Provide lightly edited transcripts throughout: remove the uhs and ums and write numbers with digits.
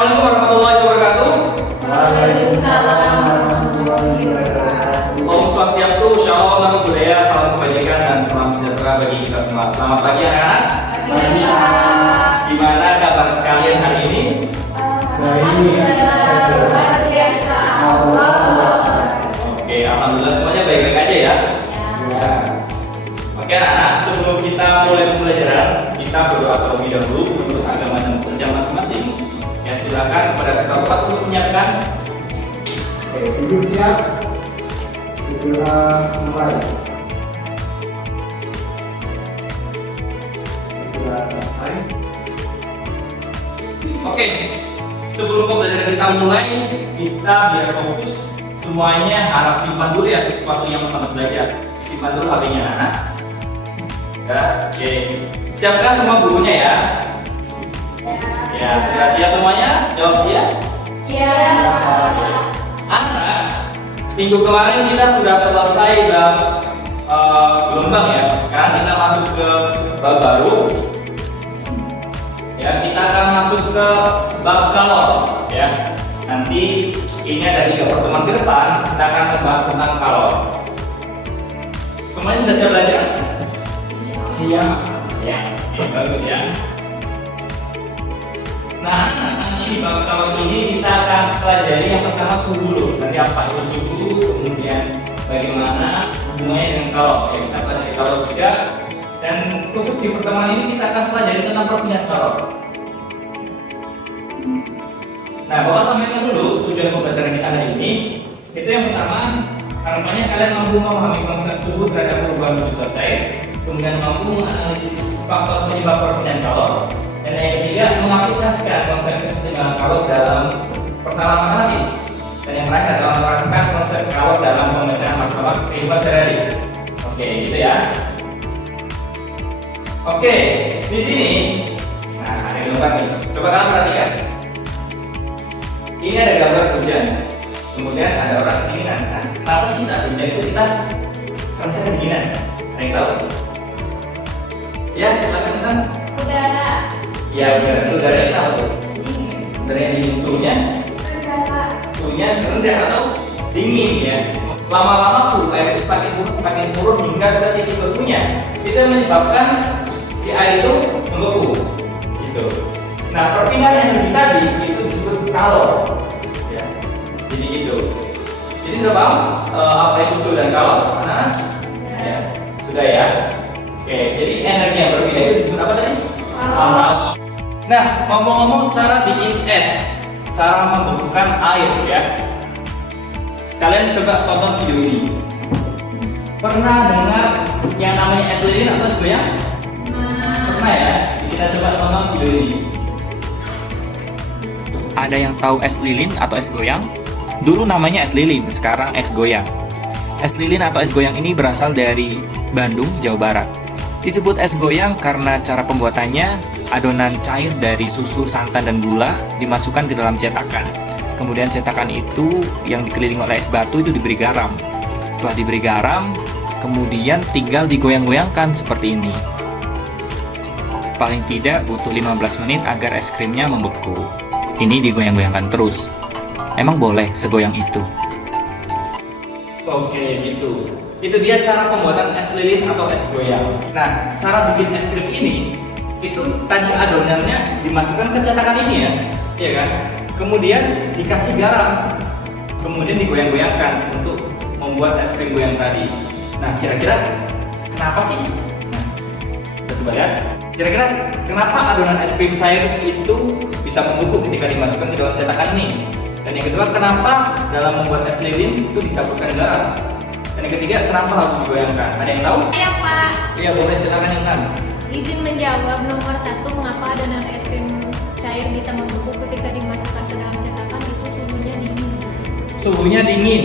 Assalamualaikum warahmatullahi wabarakatuh. Waalaikumsalam warahmatullahi wabarakatuh. Om Swastiastu, Shalom, Namo Buddhaya, salam kebajikan dan salam sejahtera bagi kita semua. Selamat pagi anak-anak. Pagi, Pak. Gimana kabar kalian hari ini? Alhamdulillah, luar biasa. Allah. Oke, alhamdulillah semuanya baik-baik aja ya. Ya. Oke anak-anak, sebelum kita mulai pembelajaran, kita berdoa terlebih dahulu menurut agama dan kerja masing-masing. Ya, silakan kepada kakak kelas untuk menyiapkan. Oke, duduk siap. Kita mulai. Sudah selesai. Oke, sebelum pembelajaran kita mulai, kita biar fokus semuanya harap simpan dulu ya sesuatu yang teman belajar. Simpan dulu HP-nya anak. Ya, oke. Siapkan semua gurunya ya. Ya, sudah siap semuanya? Jawab ya. Iya. Anak, minggu kemarin kita sudah selesai bab gelombang ya. Sekarang kita masuk ke bab baru. Ya, kita akan masuk ke bab kalor ya. Nanti ini ada 3 pertemuan ke depan kita akan membahas tentang kalor. Semuanya sudah siap belajar? Siap. Oke, bagus ya. Nah, nanti di bab kalor ini kita akan pelajari yang pertama suhu dulu. Nanti apa itu suhu, kemudian bagaimana hubungannya dengan kalor. Ya, kita pelajari kalor juga. Dan khusus di pertemuan ini kita akan pelajari tentang perpindahan kalor. Nah, Bapak sampaikan dulu tujuan pembelajaran kita hari ini. Itu yang pertama, harapannya kalian mampu memahami konsep suhu terhadap perubahan wujud zat cair, kemudian mampu menganalisis faktor penyebab perpindahan kalor, dan yang ketiga mengaplikasikan konsep kesetimbangan kalor dalam persamaan matematis, dan yang terakhir adalah menerapkan konsep kalor dalam pemecahan masalah kehidupan sehari-hari. Oke, gitu ya. Oke, di sini, nah ada gambar nih. Coba kalian perhatikan. Ini ada gambar hujan, kemudian ada orang kedinginan. Nah, kenapa sih saat hujan itu kita merasa kedinginan? Ada yang tahu? Ya, silakan kan. Udara. Ya, udara kita apa tuh? Dingin. Udara yang dingin, suhunya? Rendah. Suhunya rendah atau dingin ya. Lama-lama suhu air itu semakin turun hingga ke titik bekunya. Itu yang menyebabkan si air itu membeku. Gitu. Nah, perpindahan energi tadi itu disebut kalor. Ya. Jadi gitu. Jadi sudah paham apa itu suhu dan kalor? Anak-anak? Ya. Sudah ya. Oke, jadi energi yang berpindah itu disebut apa tadi? Kalor. Nah, ngomong-ngomong cara bikin es, cara membekukan air ya. Kalian coba tonton video ini. Pernah dengar yang namanya es lilin atau es goyang? Pernah ya? Kita coba tonton video ini. Ada yang tahu es lilin atau es goyang? Dulu namanya es lilin, sekarang es goyang. Es lilin atau es goyang ini berasal dari Bandung, Jawa Barat. Disebut es goyang karena cara pembuatannya, adonan cair dari susu, santan, dan gula dimasukkan ke dalam cetakan. Kemudian cetakan itu yang dikelilingi oleh es batu itu diberi garam. Setelah diberi garam, kemudian tinggal digoyang-goyangkan seperti ini. Paling tidak butuh 15 menit agar es krimnya membeku. Ini digoyang-goyangkan terus. Emang boleh segoyang itu? Oke, gitu. Itu dia cara pembuatan es lilin atau es goyang. Nah, cara bikin es krim ini itu tadi adonannya dimasukkan ke cetakan ini ya, iya kan? Kemudian dikasih garam, kemudian digoyang-goyangkan untuk membuat es krim goyang tadi. Nah, kira-kira kenapa sih? Nah, kita coba lihat. Kira-kira kenapa adonan es krim cair itu bisa membeku ketika dimasukkan ke dalam cetakan ini? Dan yang kedua, kenapa dalam membuat es lilin itu ditaburkan garam? Dan yang ketiga, kenapa harus digoyangkan? Ada yang tahu? Iya, Pak. Iya, boleh silakan Intan. Izin menjawab nomor 1, mengapa adonan es krim cair bisa membeku ketika dimasukkan ke dalam cetakan itu suhunya dingin. Suhunya dingin.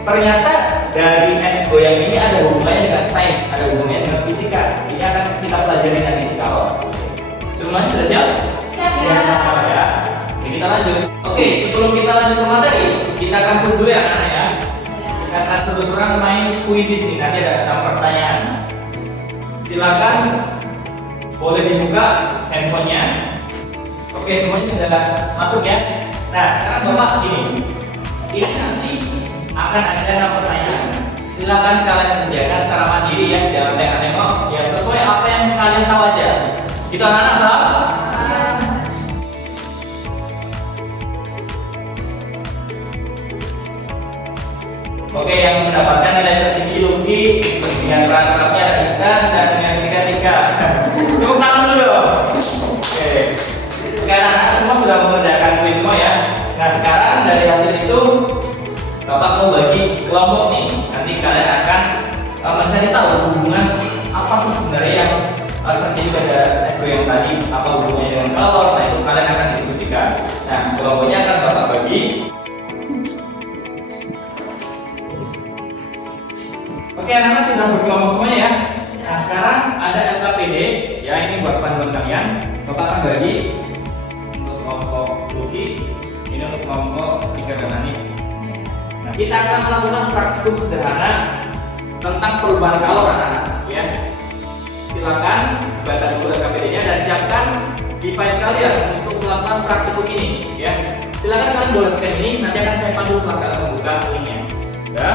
Ternyata dari es goyang ini ada hubungannya dengan sains, ada hubungannya dengan fisika. Ini akan kita pelajari nanti di kalor. Semuanya sudah siap? Siap. Ya. Oke, kita lanjut. Oke, sebelum kita lanjut ke materi, kita akan quiz dulu ya anak-anak ya. Kita akan seru-seruan main kuisis nih. Nanti ada 6 pertanyaan. Silakan boleh dibuka handphonenya. Oke, Oke, semuanya sudah masuk ya. Nah, sekarang Bapak ini nanti akan ada 6 pertanyaan. Silakan kalian kerjakan secara mandiri ya, jangan nengok ya, sesuai apa yang kalian tahu aja. Gitu anak-anak, Bang? Oke, yang mendapatkan nilai tertinggi Lucky dengan rangkapnya ikan dan yang ketiga Tika. Tepuk tangan dulu dong. Oke, anak-anak semua sudah mengerjakan kuis semua ya. Nah, sekarang dari hasil itu Bapak mau bagi kelompok nih. Nanti kalian akan mencari tahu hubungan apa sih sebenarnya yang terjadi pada SW yang tadi, apa hubungannya dengan kalor. Nah, itu kalian akan diskusikan. Nah, kelompoknya akan Bapak bagi. Oke, anak-anak sudah berkelompok semuanya ya. Nah, sekarang ada LKPD ya, ini buat panduan kalian. Bapak akan bagi untuk kelompok Lucky, ini untuk kelompok Tika dan Anis. Nah, kita akan melakukan praktikum sederhana tentang perubahan kalor anak-anak ya. Silakan baca dulu LKPD-nya dan siapkan device kalian untuk melakukan praktikum ini ya. Silakan kalian boleh scan ini, nanti akan saya pandu setelah kalian membuka linknya. Ya.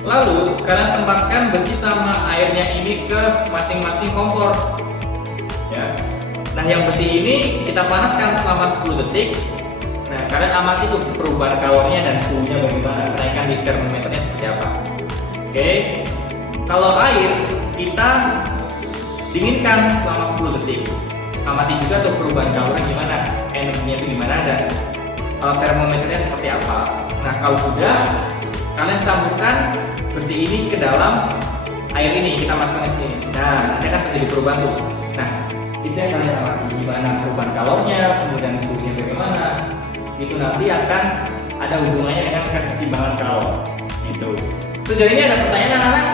Lalu kalian tempatkan besi sama airnya ini ke masing-masing kompor. Ya. Nah, yang besi ini kita panaskan selama 10 detik. Nah, kalian amati tuh perubahan kalornya dan suhunya bagaimana, kenaikan di termometernya seperti apa. Oke. Kalau air kita dinginkan selama 10 detik. Amati juga tuh perubahan kalornya gimana, energinya itu gimana dan termometernya seperti apa. Nah, kalau sudah kalian campurkan besi ini ke dalam air ini, kita masukkan es ini. Nah, nanti akan terjadi perubahan tuh. Nah, itu yang kalian amati gimana perubahan kalornya, kemudian suhunya bagaimana. Itu nanti akan ada hubungannya dengan kesetimbangan kalor. Gitu. Sejauh ini ada pertanyaan anak-anak?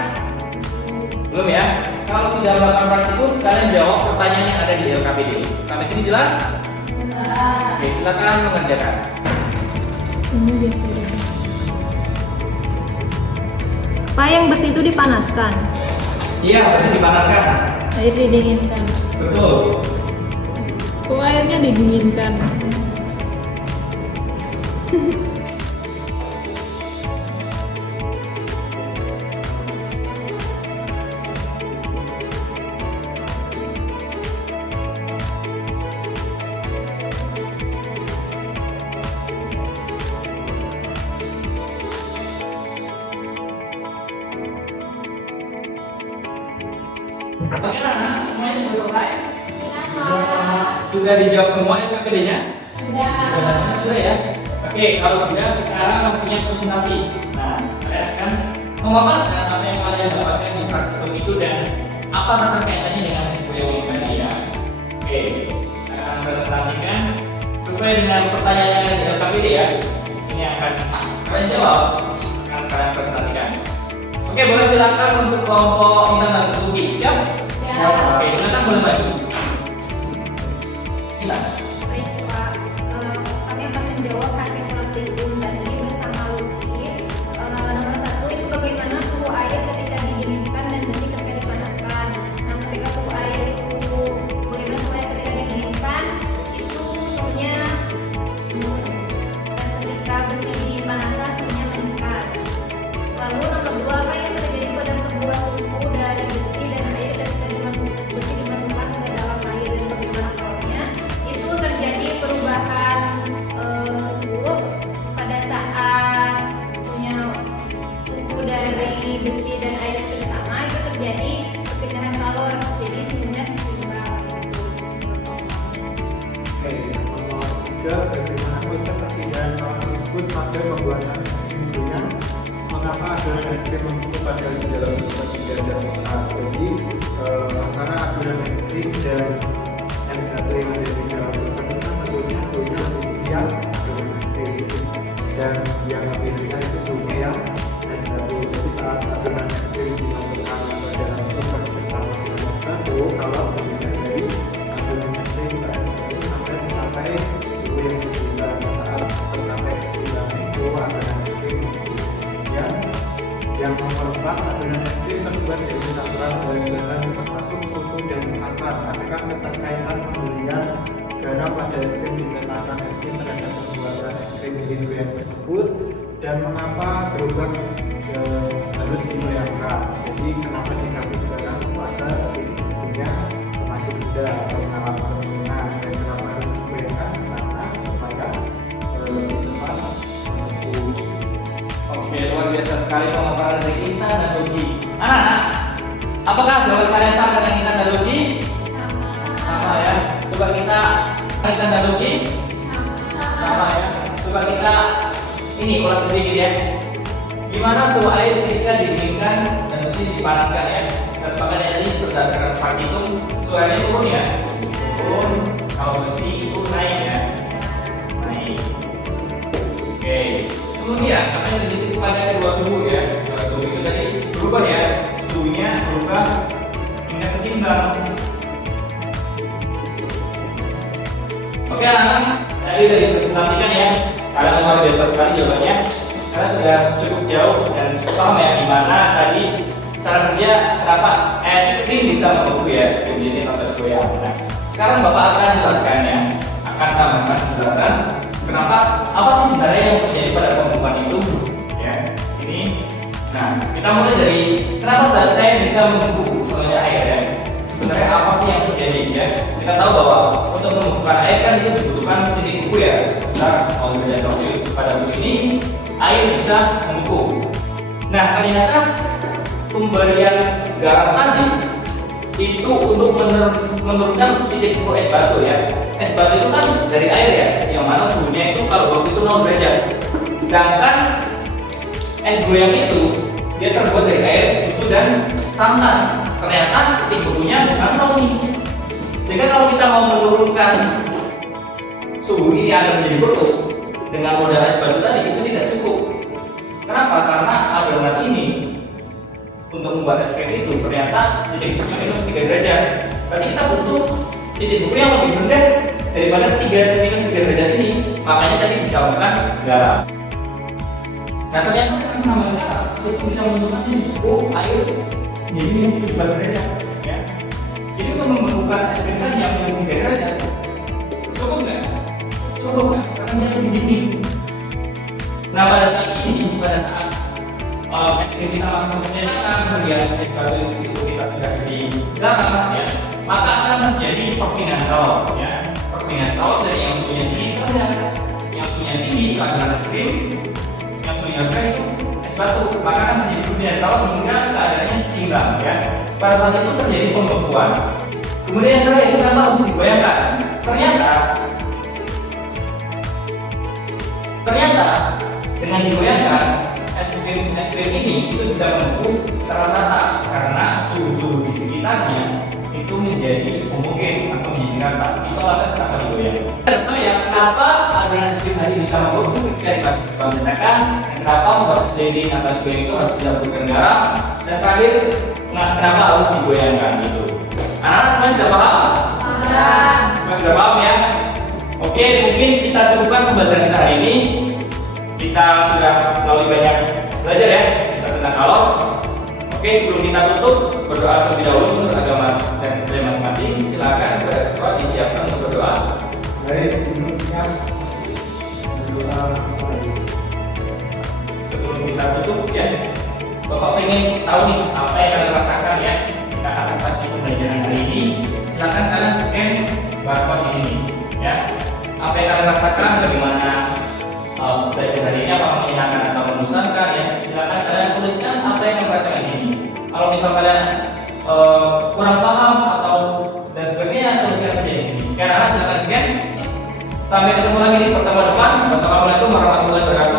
Belum ya? Kalau sudah melakukan praktikum, kalian jawab pertanyaan yang ada di LKPD. Sampai sini jelas? Oke, silakan mengerjakan. Ini biasa. Pak, yang besi itu dipanaskan. Iya, pasti dipanaskan. Air didinginkan. Betul. Kok airnya didinginkan? Oke, anak, semuanya sudah selesai? Sudah dijawab semua LKPD-nya? Sudah ya? Oke, kalau sudah, sekarang waktunya presentasi. Nah, kalian akan memaparkan apa yang kalian dapatkan di praktikum itu dan apa keterkaitannya dengan SPO ini tadi ya. Oke, akan presentasikan sesuai dengan pertanyaan yang ada di LKPD ya. Ini akan kalian jawab, akan kalian presentasikan. Oke, boleh silakan untuk kelompok Intan dan Lucky. Siap? Siap. Oke, silakan boleh maju. Intan. Baik, Pak. Kami akan menjawab hasil praktikum tadi bersama Lucky. Nomor 1 itu bagaimana suhu air ketika didinginkan dan besi ketika dipanaskan. Nah, ketika suhu air itu bagaimana suhu air ketika didinginkan itu suhunya dan ketika besi dipanaskan suhunya meningkat. Lalu nomor 2, apa yang terjadi pada kedua suhu dari besi dan air ketika besi dimasukkan ke dalam air dan bagaimana kalornya? Itu terjadi perubahan suhu pada saat suhu dari besi dan air itu sama, itu terjadi perpindahan kalor, jadi suhunya seimbang. Oke, nomor 3, bagaimana proses perpindahan kalor tersebut pada pembuatan es krim goyang? Mengapa adonan es krim membentuk pada di dalam perpindahan dan bekas? Jadi antara adonan es krim dan es batu yang ada di dalam perpindahan tentunya suhunya lebih tinggi yang adonan es krim, dan yang lebih rendah itu suhunya yang es batu. Jadi saat adonan es krim dimasukkan ke dalam kulkas bersama dengan es batu, kalau berpindah dari adonan es krim ke es batu sampai mencapai suhu yang seimbang. Saat tercapai keseimbangan itu adonan es krim kemudian yang nomor 4, adonan es krim terbuat dari campuran bahan-bahan termasuk susu dan santan. Adakah keterkaitan pembelian bagaimana pada es krim dicetakkan es krim terhadap pembuatan es krim lilin goyang tersebut, dan mengapa gerobak harus digoyangkan. Jadi kenapa dikasih goyang pada titik kukunya semakin mudah atau mengalami penurunan, dan kenapa harus digoyangkan karena supaya lebih cepat membungkus. Oke, luar biasa sekali pemaparan dari Intan dan Dogi. Anak-anak, apakah jawaban kalian sama dengan Intan dan Dogi? Sama ya. Coba kita Intan dan Dogi. Sama ya. Coba kita ini ulas sedikit ya. Gimana suhu air ketika didinginkan dan besi dipanaskan ya? Kita sepakat ya, ini berdasarkan fakta itu suhu airnya turun ya. Turun. Kalau besi itu naik ya. Naik. Oke. Kemudian apa yang terjadi pada dua suhu ya? Dua suhu itu tadi berubah ya. Suhunya berubah hingga setimbang. Oke anak-anak, tadi sudah dipresentasikan ya. Kalian luar biasa sekali jawabannya. Karena sudah cukup jauh dan cukup paham ya gimana tadi cara kerja kenapa es krim bisa membeku ya, es krim lilin atau es goyang. Nah, sekarang Bapak akan jelaskan ya, akan tambahkan penjelasan kenapa apa sih sebenarnya yang terjadi pada pembukaan itu ya. Ini, nah kita mulai dari kenapa zat saya bisa membeku soalnya air ya. Sebenarnya apa sih yang terjadi ya? Kita tahu bahwa untuk membukukan air kan itu dibutuhkan titik beku ya, sebesar 0 derajat Celcius. Pada suhu ini air bisa membeku. Nah ternyata pemberian garam tadi itu untuk menurunkan titik beku es batu ya. Es batu itu kan dari air ya, yang mana suhunya itu kalau waktu itu 0 derajat. Sedangkan es goyang itu dia terbuat dari air, susu dan santan. Ternyata titik bekunya bukan 0 nih. Sehingga kalau kita mau menurunkan suhu ini agar menjadi beku dengan modal es batu tadi itu tidak cukup. Kenapa? Karena adonan ini untuk membuat es krim itu ternyata titik bekunya minus 3 derajat. Berarti kita butuh titik beku yang lebih rendah daripada minus 3 derajat ini. Makanya tadi ditambahkan garam. Nah ternyata dengan menambah garam itu bisa menentukan beku air jadi minus 17 derajat ya. Jadi untuk membukukan es krim tadi yang minus 3 derajat cukup nggak? Cukup kan? Karena dia lebih dingin. Nah pada saat ini, pada saat es krim kita langsung mencetakkan, kemudian es batu itu kita sudah di garam ya, maka akan terjadi perpindahan calor ya. Perpindahan calor dari yang suhunya tinggi ke rendah. Yang suhunya tinggi itu adalah es krim, yang suhunya rendah itu es batu. Maka akan terjadi perpindahan calor hingga keadaannya setimbang ya. Pada saat itu terjadi pembekuan. Kemudian yang terakhir itu kenapa harus digoyangkan? Ternyata dengan digoyangkan es krim ini itu bisa membeku secara rata karena suhu di sekitarnya itu menjadi homogen atau menjadi rata. Itu alasan kenapa digoyang. Tentu ya kenapa adonan es krim tadi bisa membeku ketika dimasuki ke cetakan, dan kenapa membuat es lilin atau es goyang itu harus dicampurkan garam, dan terakhir kenapa harus digoyangkan gitu. Anak-anak semua sudah paham? Semua sudah paham ya? Oke, mungkin kita cukupkan pembelajaran kita hari ini. Kita sudah melalui banyak belajar ya tentang kalor. Oke, sebelum kita tutup, berdoa terlebih dahulu menurut agama dan budaya masing-masing. Silakan berdoa, disiapkan untuk berdoa. Baik, siap berdoa. Sebelum kita tutup ya, Bapak pengen tahu nih apa yang kalian rasakan ya. Kita akan kasih pembelajaran hari ini. Silakan kalian scan barcode di sini ya. Apa yang kalian rasakan, bagaimana belajar hari ini, apakah menyenangkan atau membosankan ya. Silakan kalian tuliskan apa yang kalian rasakan di sini. Kalau misal kalian kurang paham atau dan sebagainya, tuliskan saja di sini. Karena silakan scan. Sampai ketemu lagi di pertemuan depan. Wassalamualaikum warahmatullahi wabarakatuh.